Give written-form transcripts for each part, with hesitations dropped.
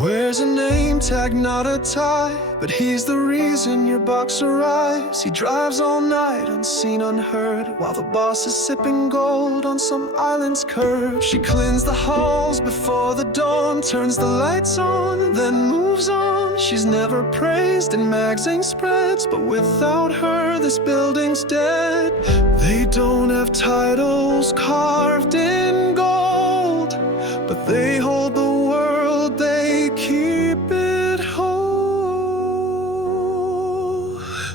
Wears a name tag, not a tie, but he's the reason your box arrives. He drives all night, unseen, unheard, while the boss is sipping gold on some island's curve. She cleans the halls before the dawn, turns the lights on, and then moves on. She's never praised in magazine spreads, but without her, this building's dead. They don't have titles carved in gold, but they hold the world, they keep it whole.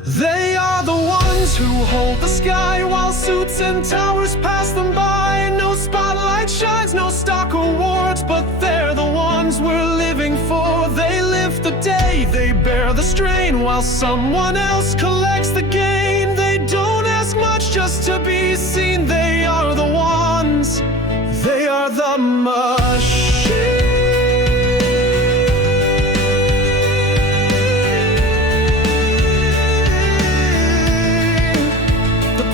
They are the ones who hold the sky while suits and towers pass them by. No spotlight shines, no stock awards, but they're the ones we're living for. They live the day, they bear the strain, while someone else collects the gain. They don't ask much just to be seen. They are the ones, they are the machine.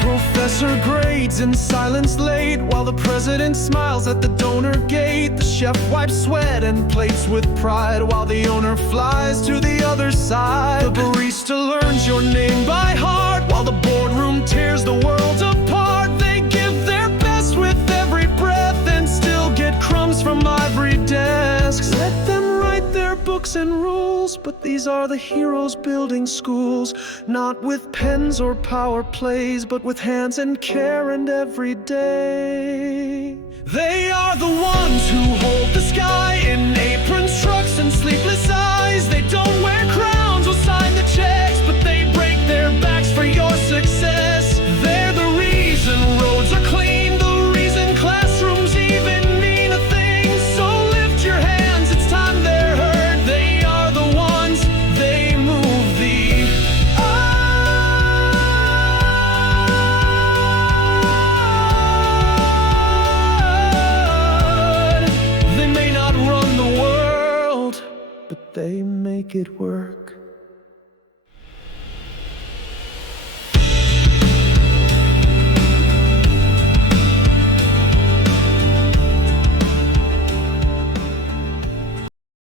Professor grades in silence late, while the president smiles at the donor gate. The chef wipes sweat and plates with pride, while the owner flies to the other side. The barista learns your name by heart, while the boardroom tears the world apart. They give their best with every breath and still get crumbs from ivory desks. Let them write their books and rules, but these are the heroes building schools, not with pens or power plays, but with hands and care and every day. They are the ones who hold the sky in aprons, trucks, and sleepless eyes. They don't wear crowns or sign the checks, but they break their backs for your success. They're the reason roads are clean, the reason classrooms even mean a thing. So lift your hands, it's time they're heard. They are the ones, they move the earth. They may not run the world, but they make it work.